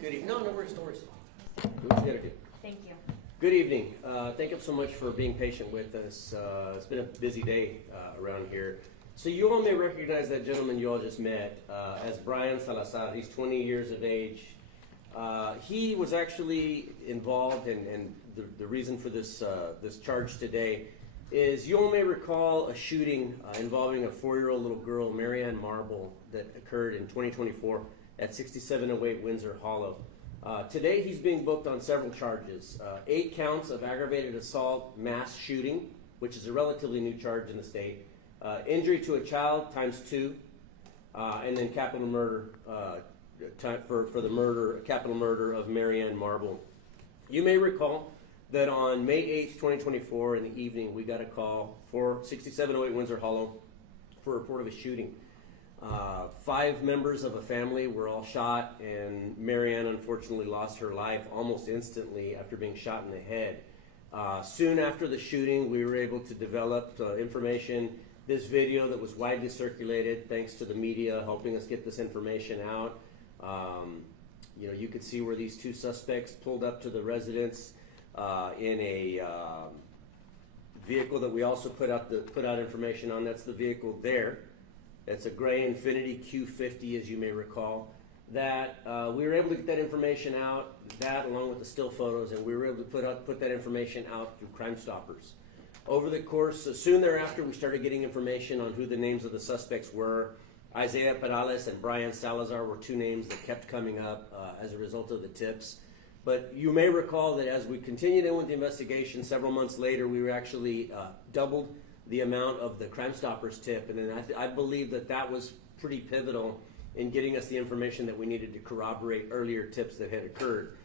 Good evening. No worries, no worries. Do what you gotta do. Thank you. Good evening. Thank you so much for being patient with us. It's been a busy day around here. So you all may recognize that gentleman you all just met as Bryan Salazar. He's 20 years of age. He was actually involved, and the reason for this this charge today is you all may recall a shooting involving a 4-year-old little girl, Maryann Marble, that occurred in 2024 at 6708 Windsor Hollow. Today he's being booked on several charges. 8 counts of aggravated assault, mass shooting, which is a relatively new charge in the state, injury to a child ×2, and then capital murder for the murder, capital murder of Maryann Marble. You may recall that on May 8th, 2024 in the evening, we got a call for 6708 Windsor Hollow for a report of a shooting. 5 members of a family were all shot, and Maryann unfortunately lost her life almost instantly after being shot in the head. Soon after the shooting, we were able to develop information, this video that was widely circulated thanks to the media helping us get this information out. You know, you could see where these 2 suspects pulled up to the residence in a vehicle that we also put out information on. That's the vehicle there. It's a gray Infiniti Q50, as you may recall. That we were able to get that information out, that along with the still photos, and we were able to put that information out through Crime Stoppers. Over the course, soon thereafter, we started getting information on who the names of the suspects were. Isaiah Perales and Bryan Salazar were 2 names that kept coming up as a result of the tips. But you may recall that as we continued in with the investigation, several months later, we were actually doubled the amount of the Crime Stoppers tip, and then I believe that was pretty pivotal in getting us the information that we needed to corroborate earlier tips that had occurred.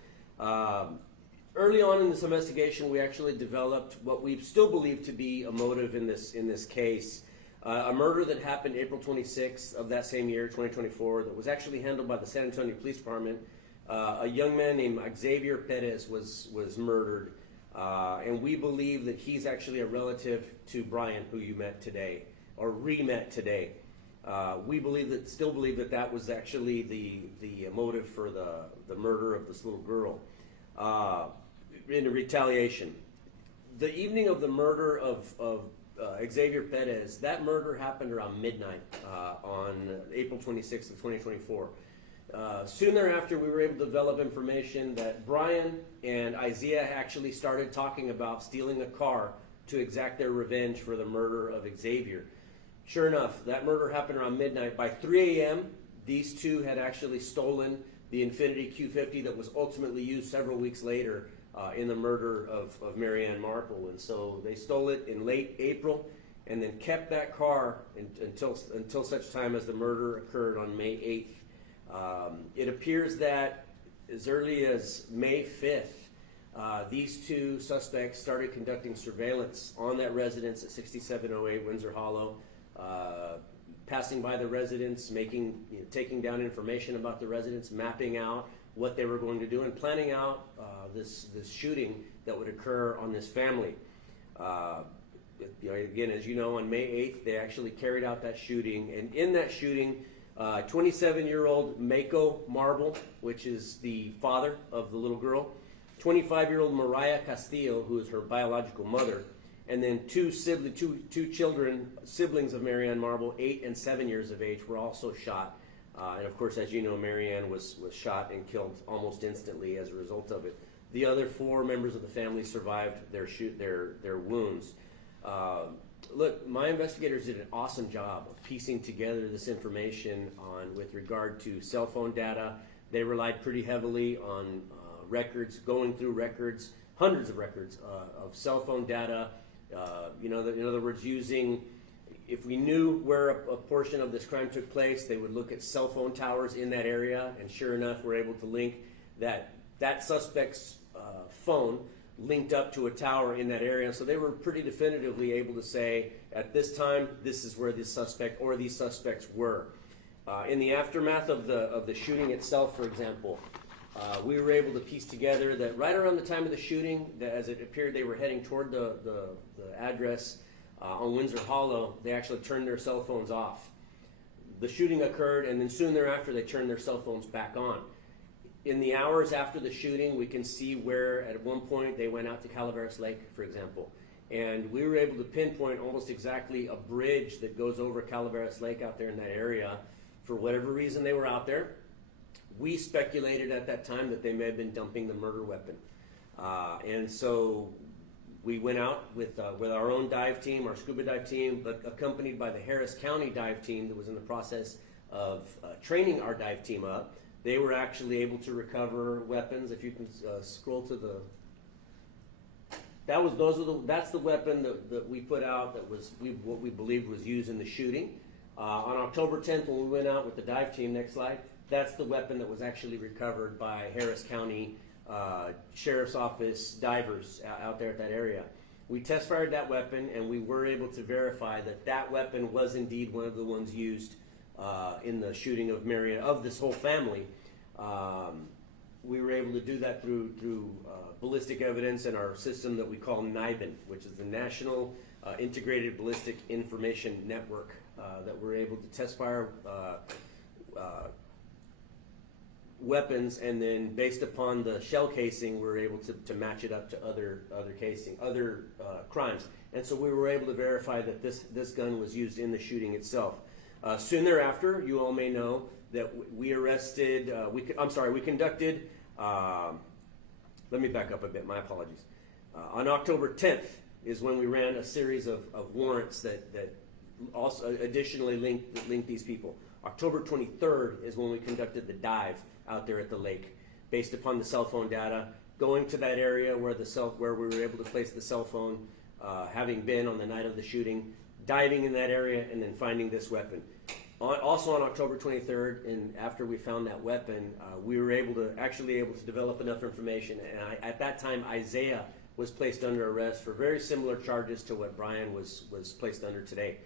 Early on in this investigation, we actually developed what we still believe to be a motive in this case. A murder that happened April 26th of that same year, 2024, that was actually handled by the San Antonio Police Department. A young man named Javier Perez was murdered, and we believe that he's actually a relative to Bryan, who you met today, or re-met today. We still believe that was actually the motive for the murder of this little girl in a retaliation. The evening of the murder of Xavier Perez, that murder happened around midnight on April 26th of 2024. Soon thereafter, we were able to develop information that Bryan and Isaiah actually started talking about stealing a car to exact their revenge for the murder of Xavier. Sure enough, that murder happened around midnight. By 3 a.m., these 2 had actually stolen the Infiniti Q50 that was ultimately used several weeks later in the murder of Maryann Marble. And so they stole it in late April and then kept that car until such time as the murder occurred on May 8th. It appears that as early as May 5th, these 2 suspects started conducting surveillance on that residence at 6708 Windsor Hollow, passing by the residence, taking down information about the residence, mapping out what they were going to do, and planning out this shooting that would occur on this family. Again, as you know, on May 8th, they actually carried out that shooting, and in that shooting, 27-year-old Maryann Marble, which is the father of the little girl, 25-year-old Mariah Castillo, who is her biological mother, and then 2 children, siblings of Maryann Marble, 8 and 7 years of age, were also shot. And of course, as you know, Maryann was shot and killed almost instantly as a result of it. The other 4 members of the family survived their wounds. Look, my investigators did an awesome job of piecing together this information with regard to cell phone data. They relied pretty heavily on records, going through records, hundreds of records of cell phone data. In other words, if we knew where a portion of this crime took place, they would look at cell phone towers in that area, and sure enough, we're able to link that suspect's phone linked up to a tower in that area. So they were pretty definitively able to say, at this time, this is where this suspect or these suspects were. In the aftermath of the shooting itself, for example, we were able to piece together that right around the time of the shooting, as it appeared they were heading toward the address on Windsor Hollow, they actually turned their cell phones off. The shooting occurred, and then soon thereafter, they turned their cell phones back on. In the hours after the shooting, we can see where at one point they went out to Calaveras Lake, for example. And we were able to pinpoint almost exactly a bridge that goes over Calaveras Lake out there in that area. For whatever reason they were out there, we speculated at that time that they may have been dumping the murder weapon. And so we went out with our own dive team, our scuba dive team, but accompanied by the Harris County dive team that was in the process of training our dive team up. They were actually able to recover weapons. If you can scroll to the, that's the weapon that we put out that was what we believed was used in the shooting. On October 10th, when we went out with the dive team, next slide, that's the weapon that was actually recovered by Harris County Sheriff's Office divers out there at that area. We test fired that weapon, and we were able to verify that that weapon was indeed one of the ones used in the shooting of Maryann, of this whole family. We were able to do that through ballistic evidence in our system that we call NIBIN, which is the National Integrated Ballistic Information Network, that we're able to test fire weapons, and then based upon the shell casing, we're able to match it up to other crimes. And so we were able to verify that this gun was used in the shooting itself. Soon thereafter, you all may know that we arrested, we conducted, let me back up a bit, my apologies. On October 10th is when we ran a series of warrants that also additionally linked these people. October 23rd is when we conducted the dive out there at the lake, based upon the cell phone data, going to that area where we were able to place the cell phone, having been on the night of the shooting, diving in that area, and then finding this weapon. Also on October 23rd, and after we found that weapon, we were able to develop enough information. And at that time, Isaiah was placed under arrest for very similar charges to what Bryan was placed under today.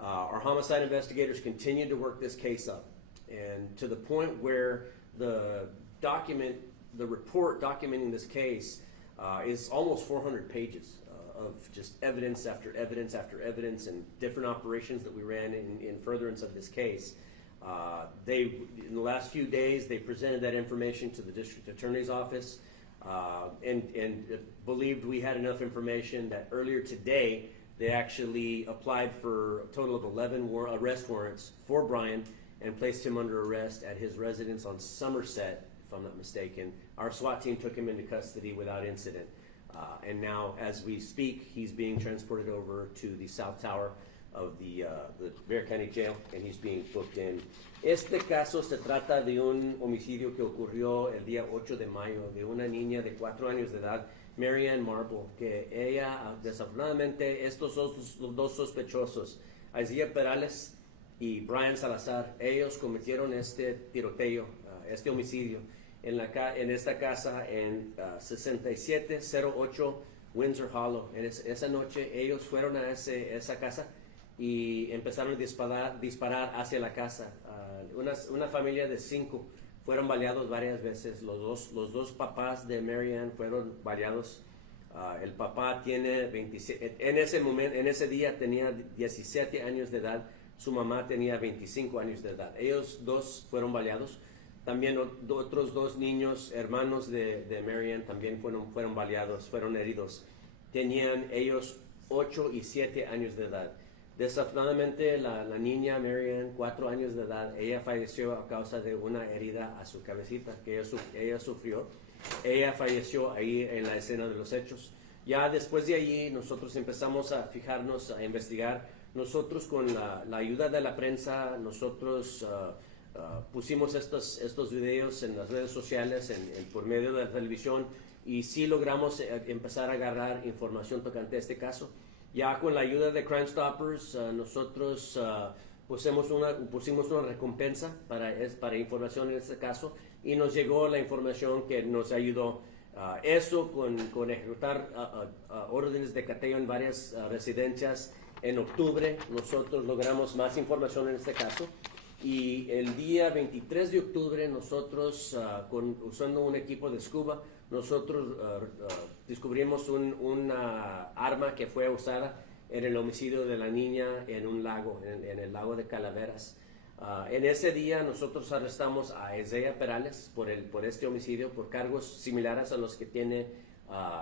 Our homicide investigators continued to work this case up, and to the point where the report documenting this case is almost 400 pages of just evidence after evidence after evidence, and different operations that we ran in furtherance of this case. In the last few days, they presented that information to the district attorney's office, and believed we had enough information that earlier today they actually applied for a total of 11 arrest warrants for Bryan and placed him under arrest at his residence on Somerset, if I'm not mistaken. Our SWAT team took him into custody without incident. And now, as we speak, he's being transported over to the South Tower of the Bexar County Jail, and he's being booked in. Este caso se trata de un homicidio que ocurrió el día 8 de mayo de una niña de 4 años de edad, Maryann Marble, que ella, desafortunadamente, estos los dos sospechosos, Isaiah Perales y Bryan Salazar, ellos cometieron este tiroteo, este homicidio, en esta casa en 6708 Windsor Hollow. Esa noche ellos fueron a esa casa y empezaron a disparar hacia la casa. Una familia de 5 fueron baleados varias veces. Los dos papás de Maryann fueron baleados. El papá tiene 27, en ese día tenía 17 años de edad. Su mamá tenía 25 años de edad. Ellos dos fueron baleados. También otros 2 niños, hermanos de Maryann, también fueron baleados, fueron heridos. Tenían ellos 8 y 7 años de edad. Desafortunadamente, la niña Maryann, 4 años de edad, ella falleció a causa de una herida a su cabecita que ella sufrió. Ella falleció ahí en la escena de los hechos. Ya después de allí, nosotros empezamos a fijarnos, a investigar. Nosotros, con la ayuda de la prensa, nosotros pusimos estos videos en las redes sociales, por medio de la televisión, y sí logramos empezar a agarrar información tocante a este caso. Ya con la ayuda de Crime Stoppers, nosotros pusimos una recompensa para información en este caso, y nos llegó la información que nos ayudó. Eso con ejecutar órdenes de cateo en varias residencias. En octubre nosotros logramos más información en este caso, y el día 23 de octubre nosotros, usando un equipo de scuba, nosotros descubrimos una arma que fue usada en el homicidio de la niña en un lago, en el lago de Calaveras. En ese día nosotros arrestamos a Isaiah Perales por este homicidio, por cargos similares a los que tiene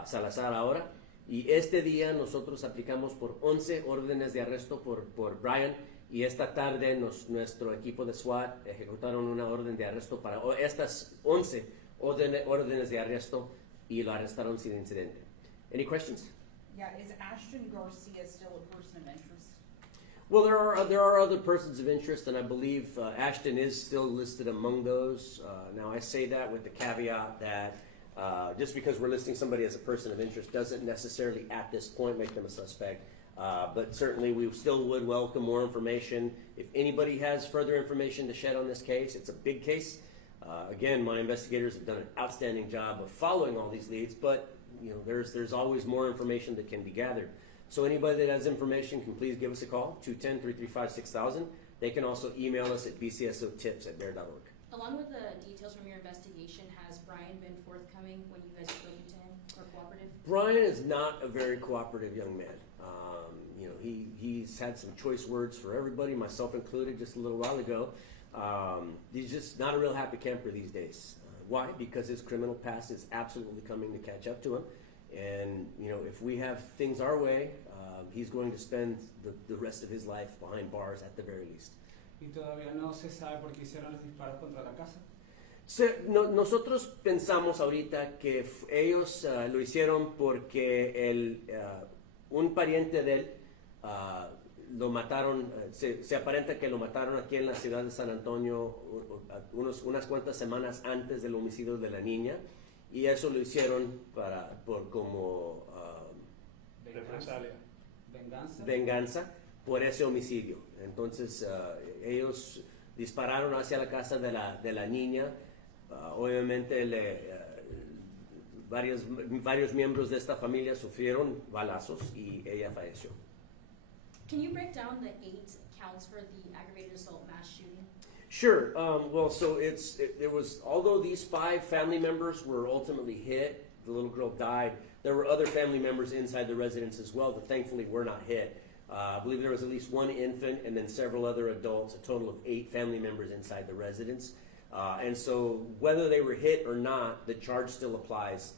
Salazar ahora. Y este día nosotros aplicamos por 11 órdenes de arresto por Bryan. Y esta tarde nuestro equipo de SWAT ejecutaron una orden de arresto para estas 11 órdenes de arresto y lo arrestaron sin incidente. Any questions? Yeah, is Ashton Garcia still a person of interest? Well, there are other persons of interest, and I believe Ashton is still listed among those. Now, I say that with the caveat that just because we're listing somebody as a person of interest doesn't necessarily at this point make them a suspect. But certainly we still would welcome more information. If anybody has further information to shed on this case, it's a big case. Again, my investigators have done an outstanding job of following all these leads, but there's always more information that can be gathered. So anybody that has information can please give us a call, 210-335-6000. They can also email us at bcsotips@bear.org. Along with the details from your investigation, has Bryan been forthcoming when you guys have spoken to him, or cooperative? Bryan is not a very cooperative young man. He's had some choice words for everybody, myself included, just a little while ago. He's just not a real happy camper these days. Why? Because his criminal past is absolutely coming to catch up to him. And, if we have things our way, he's going to spend the rest of his life behind bars at the very least. ¿Y todavía no se sabe por qué hicieron los disparos contra la casa? Nosotros pensamos ahorita que ellos lo hicieron porque un pariente de él lo mataron, se aparenta que lo mataron aquí en la ciudad de San Antonio unas cuantas semanas antes del homicidio de la niña, y eso lo hicieron como venganza por ese homicidio. Entonces ellos dispararon hacia la casa de la niña. Obviamente varios miembros de esta familia sufrieron balazos y ella falleció. Can you break down the 8 counts for the aggravated assault mass shooting? Sure. Well, so it was, although these 5 family members were ultimately hit, the little girl died, there were other family members inside the residence as well that thankfully were not hit. I believe there was at least 1 infant and then several other adults, a total of 8 family members inside the residence. And so whether they were hit or not, the charge still applies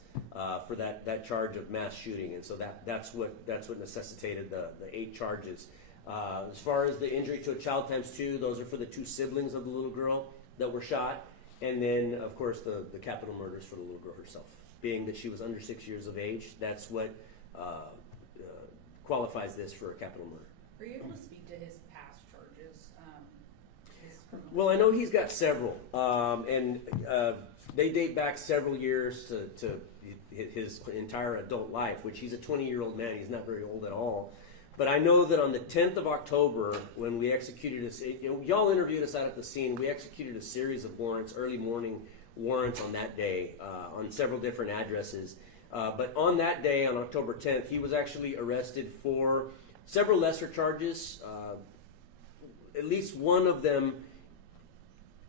for that charge of mass shooting. And so that's what necessitated the 8 charges. As far as the injury to a child times 2, those are for the 2 siblings of the little girl that were shot. And then, of course, the capital murders for the little girl herself. Being that she was under 6 years of age, that's what qualifies this for a capital murder. Are you able to speak to his past charges? Well, I know he's got several, and they date back several years to his entire adult life, which he's a 20-year-old man. He's not very old at all. But I know that on the 10th of October, when we executed y'all interviewed us out at the scene, we executed a series of warrants, early morning warrants on that day, on several different addresses. But on that day, on October 10th, he was actually arrested for several lesser charges, at least one of them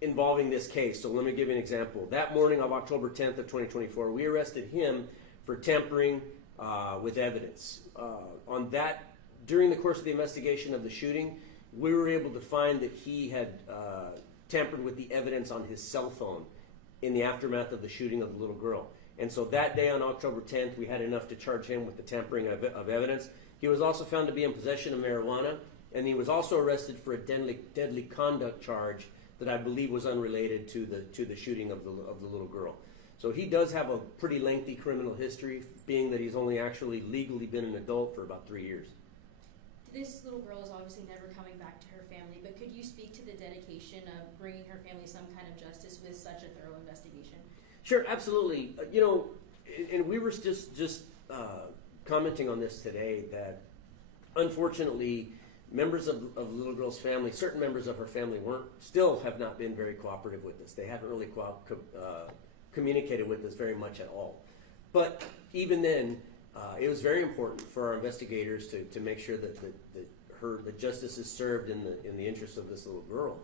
involving this case. So let me give you an example. That morning of October 10th of 2024, we arrested him for tampering with evidence. During the course of the investigation of the shooting, we were able to find that he had tampered with the evidence on his cell phone in the aftermath of the shooting of the little girl. And so that day on October 10th, we had enough to charge him with the tampering of evidence. He was also found to be in possession of marijuana, and he was also arrested for a deadly conduct charge that I believe was unrelated to the shooting of the little girl. So he does have a pretty lengthy criminal history, being that he's only actually legally been an adult for about 3 years. This little girl is obviously never coming back to her family, but could you speak to the dedication of bringing her family some kind of justice with such a thorough investigation? Sure, absolutely. And we were just commenting on this today, that unfortunately members of the little girl's family, certain members of her family still have not been very cooperative with us. They haven't really communicated with us very much at all. But even then, it was very important for our investigators to make sure that the justice is served in the interest of this little girl.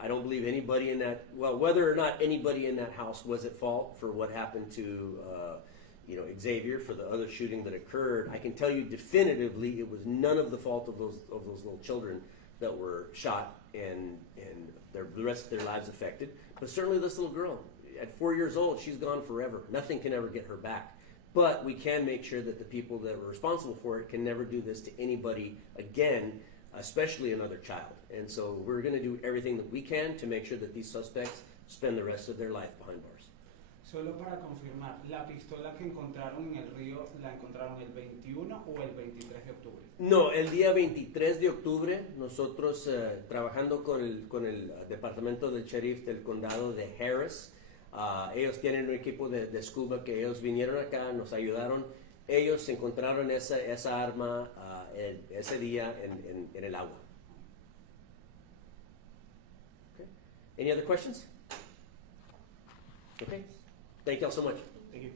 I don't believe anybody in that, whether or not anybody in that house was at fault for what happened to Xavier, for the other shooting that occurred, I can tell you definitively it was none of the fault of those little children that were shot and the rest of their lives affected. But certainly this little girl, at 4 years old, she's gone forever. Nothing can ever get her back. But we can make sure that the people that were responsible for it can never do this to anybody again, especially another child. And so we're going to do everything that we can to make sure that these suspects spend the rest of their life behind bars. Solo para confirmar, la pistola que encontraron en el río, ¿la encontraron el 21 o el 23 de octubre? No, el día 23 de octubre, nosotros trabajando con el departamento del sheriff del condado de Harris, ellos tienen un equipo de scuba que ellos vinieron acá, nos ayudaron. Ellos encontraron esa arma ese día en el agua. Okay. Any other questions? Okay. Thank you all so much. Thank you.